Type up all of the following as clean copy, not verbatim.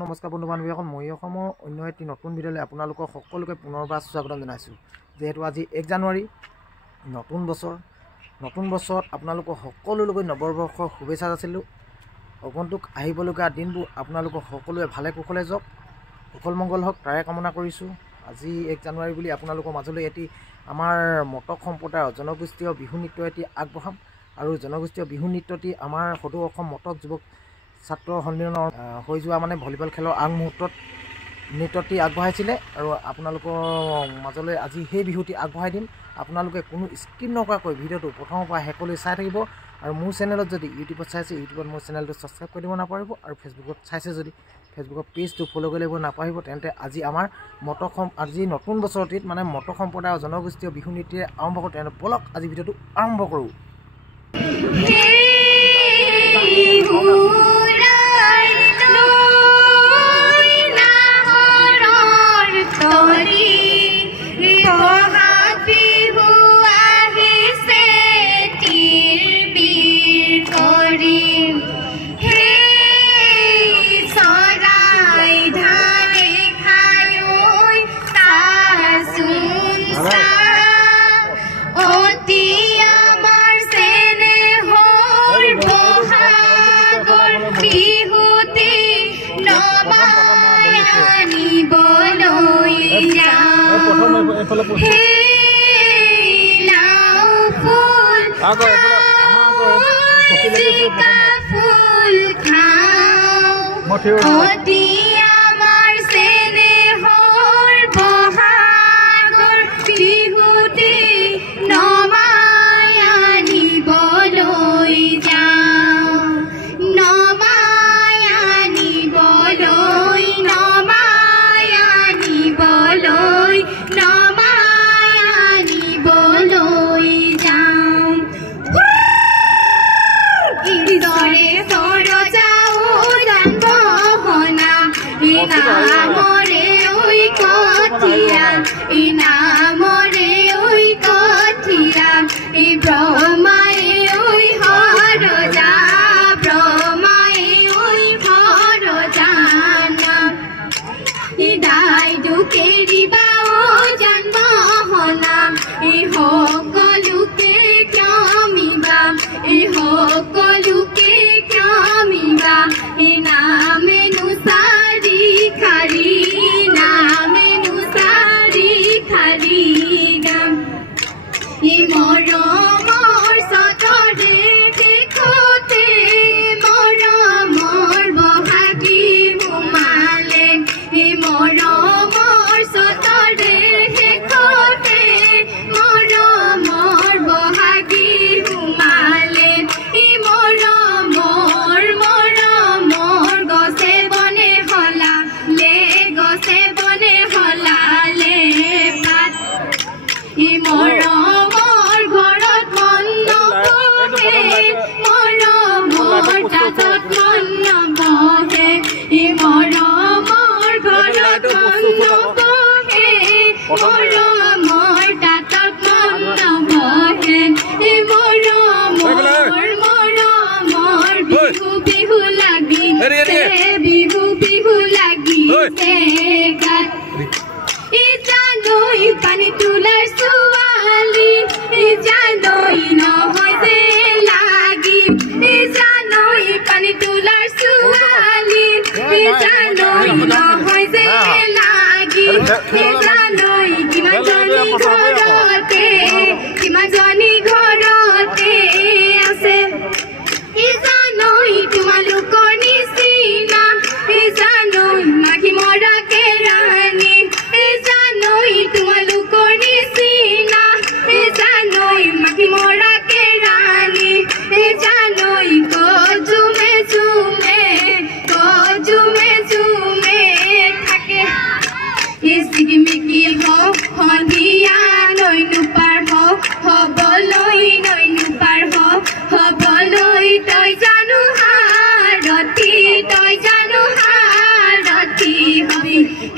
নমস্কাৰ বন্ধু বান্ধৱীসকল, মই অসমৰ অন্য এটি নতুন ভিডিঅ'লৈ আপোনালোকক সকলোকে পুনৰবাৰ স্বাগতম জনাইছোঁ। যিহেতু আজি 1 জানুৱাৰী নতুন বছৰত আপোনালোকক সকলোলৈকে নৱবৰ্ষৰ শুভেচ্ছা যাচিলোঁ। আগন্তুক আহিবলগীয়া দিনবোৰ আপোনালোকক সকলোৱে ভালে কুশলে যাওক, কুশল মংগল হওক তাৰে কামনা কৰিছোঁ। আজি 1 জানুৱাৰী বুলি আপোনালোকৰ মাজলৈ এটি আমাৰ মটক সম্প্ৰদায়ৰ জনগোষ্ঠীয় বিহু নৃত্য এটি আগবঢ়াম আৰু জনগোষ্ঠীয় বিহু নৃত্যটি আমাৰ সদৌ অসম মটক যুৱক ছাত্ৰ সন্মিলনৰ হৈ যোৱা ভলীবল খেলৰ আগমুহূৰ্তত নৃত্যটি আগবঢ়াইছিলে আৰু আপোনালোকৰ মাজলৈ আজি সেই বিহুটি আগবঢ়াই দিম। আপোনালোকে কোনো স্কিপ নকৰাকৈ ভিডিঅ'টো প্ৰথমৰ পৰা শেষলৈ চাই থাকিব আৰু মোৰ চেনেলত যদি ইউটিউবত চাইছে ইউটিউবত মোৰ চেনেলটো ছাবস্ক্ৰাইব কৰি দিব নাপাহৰিব আৰু ফেচবুকত চাইছে যদি ফেচবুকৰ পেজটো ফ'ল' কৰি ল'ব নাপাহৰিব। তেন্তে আজি আমাৰ আজি নতুন বছৰটিত মটক সম্প্ৰদায়ৰ জনগোষ্ঠীয় বিহু নৃত্যৰে আৰম্ভ কৰোঁ। তেন্তে বলক আজি ভিডিঅ'টো আৰম্ভ কৰোঁ।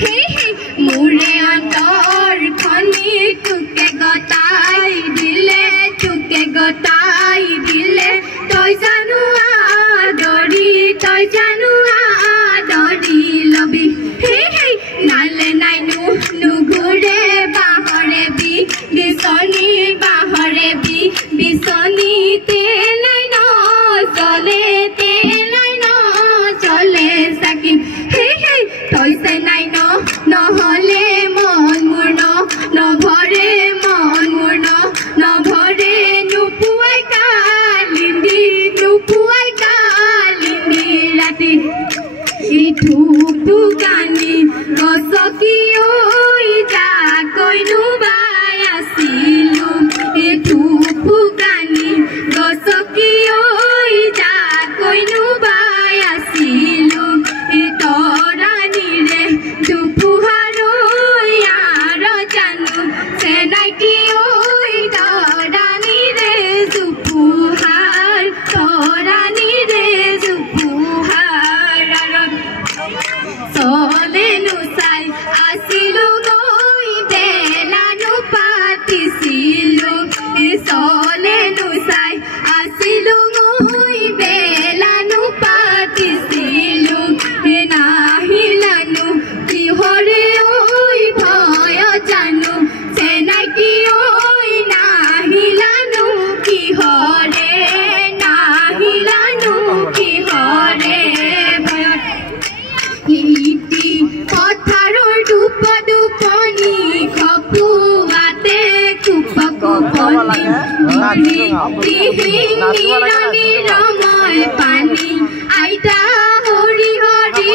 Hey, hey. পানী আইতা হৰি হৰি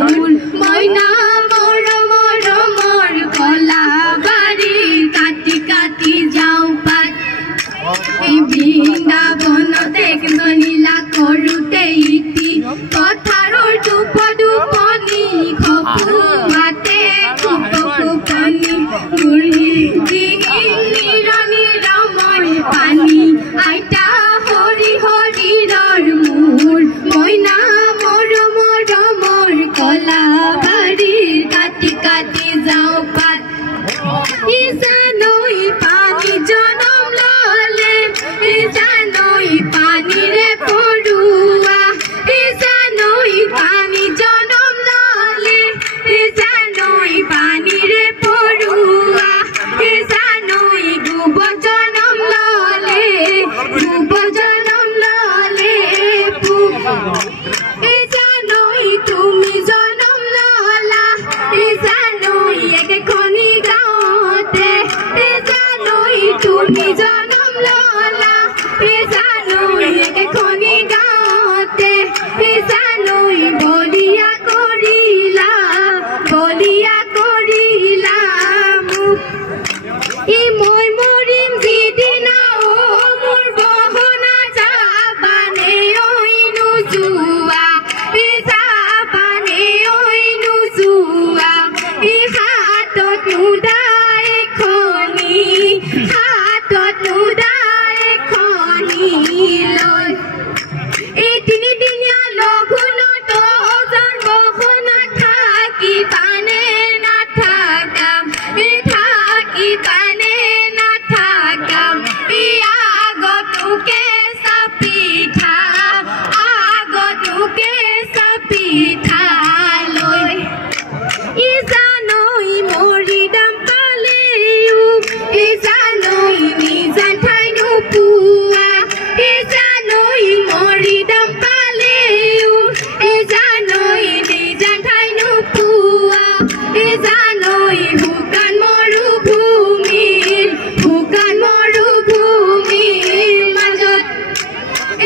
মূল মইনা মৰমৰ কলা বাৰী কাটি কাটি যাওঁ পাত এই বৃন্দাবনতে নীলা কৰোঁতে ইতি পথাৰৰ দুপনি খপুৱাতে খোপনি বুঢ়ী পানী আইতা হৰি হৰিৰ মূল মইনা মৰমৰ কলা বাৰী কাটি কাটি যাওঁ পাত ইজানৈ পানী জনম ললে ইজানৈ পানীৰে পৰুৱা ইজানৈ পানী জনম ললে ইজানৈ পানীৰে পৰুৱা ইজানৈ গোবৰ জনম ললে ইজানৈ তুমি জনম ললা ইজানৈ একেখনি গাঁৱতে ইজানৈ তুমি জনম ললা ইজানৈ একেখনি গাঁৱতে ইজানৈ বলিয়া কৰিলা মোক ই মই মৰিম যিদিনা মোৰ বহনা যাবানে ঐ নোযোৱা ই যাবানে ঐ নোযোৱা ই হাতত নুদাই খনি লৈ এই তিনিদিনীয়া লঘোণত ওজন বহনা থাকিবানে নাথাকাম থাকিবানে নাথাকাম ই আগতুকে চাপিঠা লৈ ইজানৈ মৰি দাম পালেও ইজানৈ নিজান ঠাই নোপোৱা ইজানৈ মৰি দাম পালেও ইজানৈ নিজান ঠাই নোপোৱা ইজানৈ শুকান মৰুভূমিৰ মাজত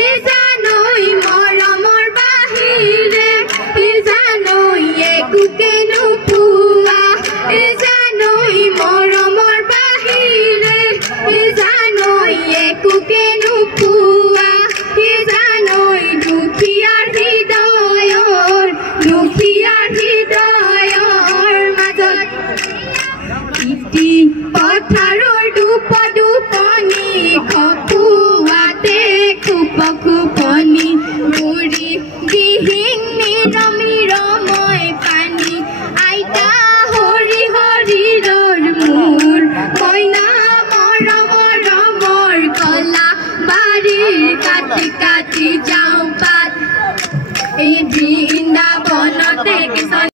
ইজানৈ মৰমৰ বাহিৰে ইজানৈ একোকে নোপোৱা ইজানৈ মৰমৰ বাহিৰে ইজানৈ একোকে নোপোৱা ইজানৈ দুখীয়াৰ হৃদয়ৰ মাজত ইতি পথাৰৰ দুপনি খপুৱাতে খোপনি বুঢ়ী দিহিং নিৰময় পানী আইতা হৰি হৰিৰ মূল মইনা মৰমৰ কলা বাৰী কাটি কাটি যাওঁ